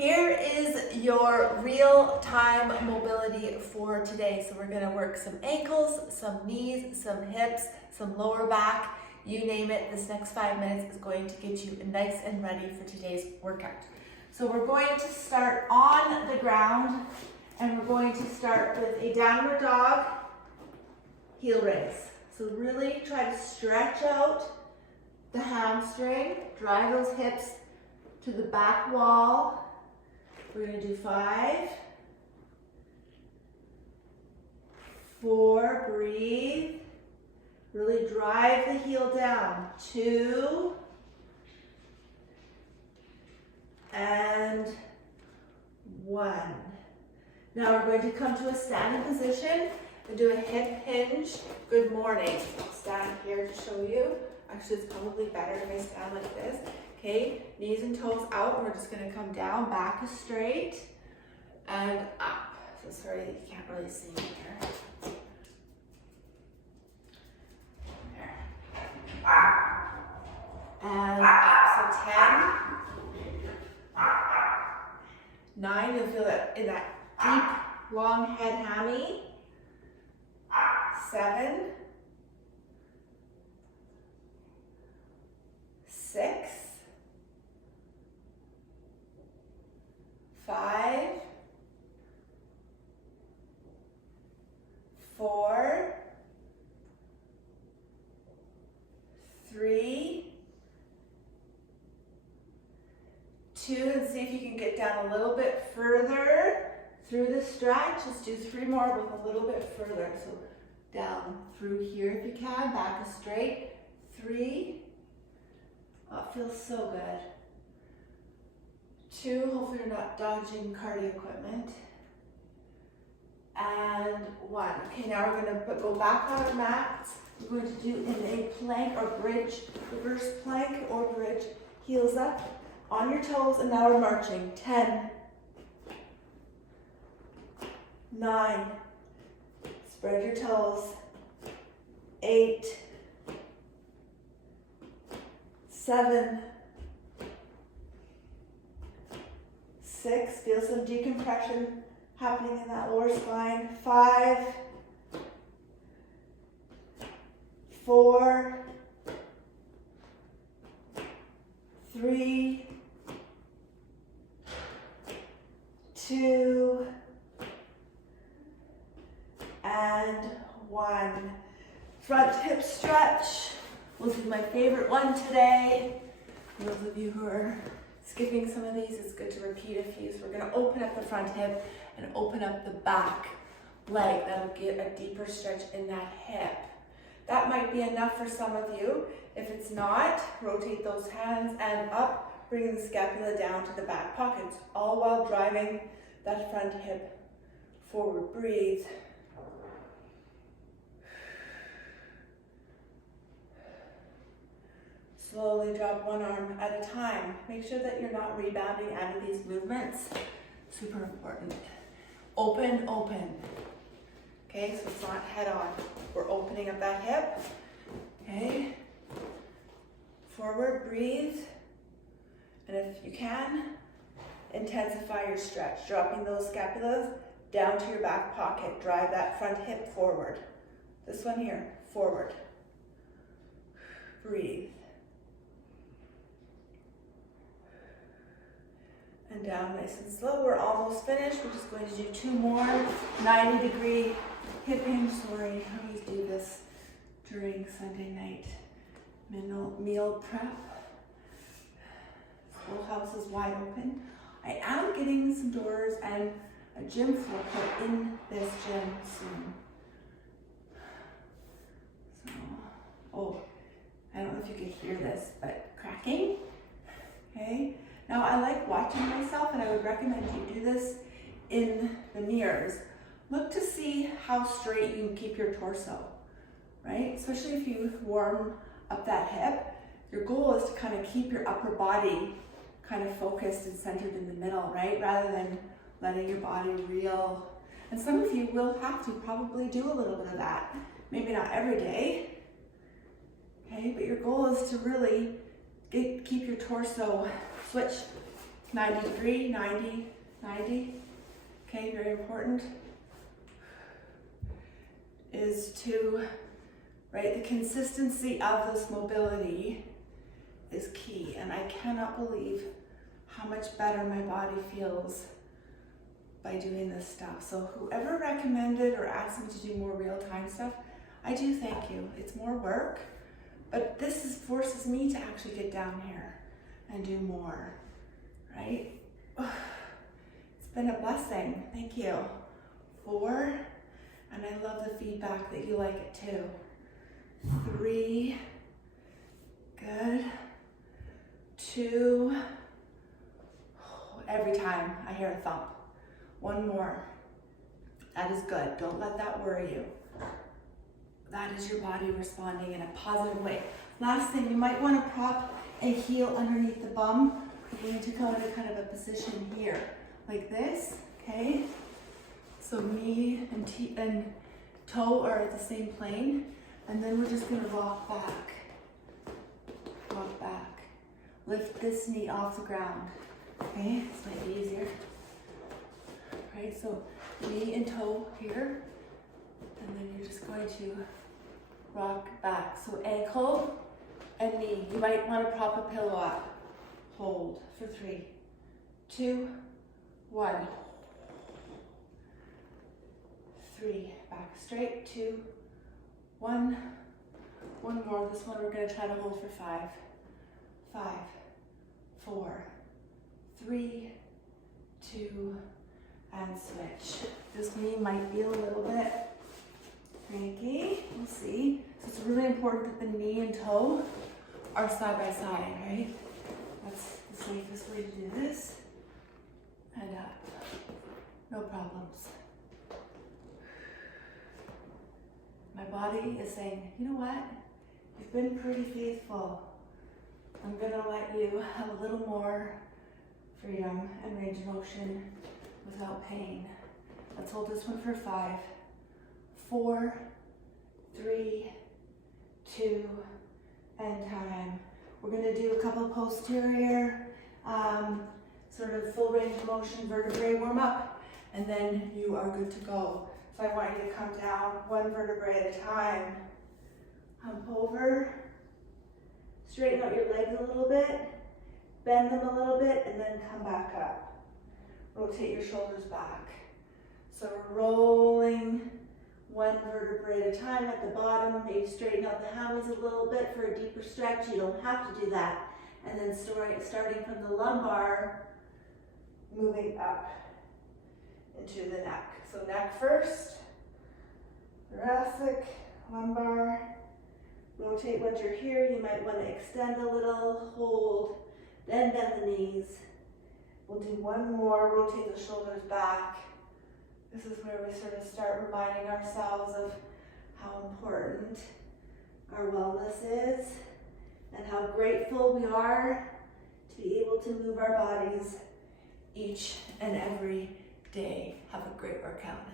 Here is your real-time mobility for today. So we're gonna work some ankles, some knees, some hips, some lower back, you name it. This next 5 minutes is going to get you nice and ready for today's workout. So we're going to start on the ground and we're going to start with a downward dog, heel raise. So really try to stretch out the hamstring, drive those hips to the back wall. We're going to do 5, 4, breathe. Really drive the heel down. 2, and 1. Now we're going to come to a standing position and do a hip hinge. Good morning. I'll stand here to show you. Actually, it's probably better if I stand like this. Okay, knees and toes out, and we're just gonna come down, back is straight, and up. So sorry that you can't really see me here. There. And up, so 10, 9, you'll feel that in that deep, long head hammy. 7, 6, 5, 4, 3, 2, and see if you can get down a little bit further through the stretch. Let's do 3 more with a little bit further. So down through here if you can, back is straight. 3, oh, it feels so good. 2, hopefully you're not dodging cardio equipment. And 1. Okay, now we're going to go back on our mats. We're going to do in a plank or bridge, reverse plank or bridge, heels up on your toes, and now we're marching. 10, 9, spread your toes. 8, 7, 6, feel some decompression happening in that lower spine. 5, 4, 3, 2, and 1. Front hip stretch. This is my favorite one today. For those of you who are skipping some of these, it's good to repeat a few. So we're going to open up the front hip and open up the back leg. That'll get a deeper stretch in that hip. That might be enough for some of you. If it's not, rotate those hands and up, bringing the scapula down to the back pockets, all while driving that front hip forward. Breathe. Slowly drop one arm at a time. Make sure that you're not rebounding out of these movements. Super important. Open, open. Okay, so it's not head on. We're opening up that hip. Okay. Forward, breathe. And if you can, intensify your stretch. Dropping those scapulas down to your back pocket. Drive that front hip forward. This one here, forward. Breathe. And down nice and slow. We're almost finished. We're just going to do 2 more 90-degree hip hinge. Sorry, I always do this during Sunday night meal prep. School house is wide open. I am getting some doors and a gym floor put in this gym soon. So, oh, I don't know if you can hear this, but cracking. Okay. Now, I like watching myself, and I would recommend you do this in the mirrors. Look to see how straight you can keep your torso, right? Especially if you warm up that hip. Your goal is to kind of keep your upper body kind of focused and centered in the middle, right? Rather than letting your body reel. And some of you will have to probably do a little bit of that. Maybe not every day, okay? But your goal is to really keep your torso switch 93, 90, 90. Okay, very important is to, right, the consistency of this mobility is key. And I cannot believe how much better my body feels by doing this stuff. So whoever recommended or asked me to do more real-time stuff, I do thank you. It's more work, but this forces me to actually get down here and do more, right? It's been a blessing. Thank you. 4, and I love the feedback that you like it too. 3, good. 2, every time I hear a thump. 1 more. That is good. Don't let that worry you. That is your body responding in a positive way. Last thing, you might want to prop a heel underneath the bum. We're going to go into kind of a position here, like this, okay? So knee and toe are at the same plane, and then we're just going to rock back. Rock back. Lift this knee off the ground, okay? This might be easier. Right, so knee and toe here, and then you're just going to rock back. So ankle and knee. You might want to prop a pillow up. Hold for 3, 2, 1. 3, back straight, 2, 1. 1 more. This one we're going to try to hold for 5. 5, 4, 3, 2, and switch. This knee might be a little bit cranky. We'll see. So it's really important that the knee and toe are side by side, right? That's the safest way to do this. And up. No problems. My body is saying, you know what? You've been pretty faithful. I'm gonna let you have a little more freedom and range of motion without pain. Let's hold this one for 5, 4, 3, 2, and time. We're going to do a couple posterior, sort of full range of motion vertebrae warm up, and then you are good to go. So I want you to come down 1 vertebrae at a time. Hump over, straighten out your legs a little bit, bend them a little bit, and then come back up. Rotate your shoulders back. So we're rolling 1 vertebrae at a time at the bottom. Maybe straighten out the hammies a little bit for a deeper stretch. You don't have to do that. And then starting from the lumbar, moving up into the neck. So neck first, thoracic, lumbar. Rotate once you're here. You might want to extend a little, hold, then bend the knees. We'll do 1 more, rotate the shoulders back. This is where we sort of start reminding ourselves of how important our wellness is and how grateful we are to be able to move our bodies each and every day. Have a great workout.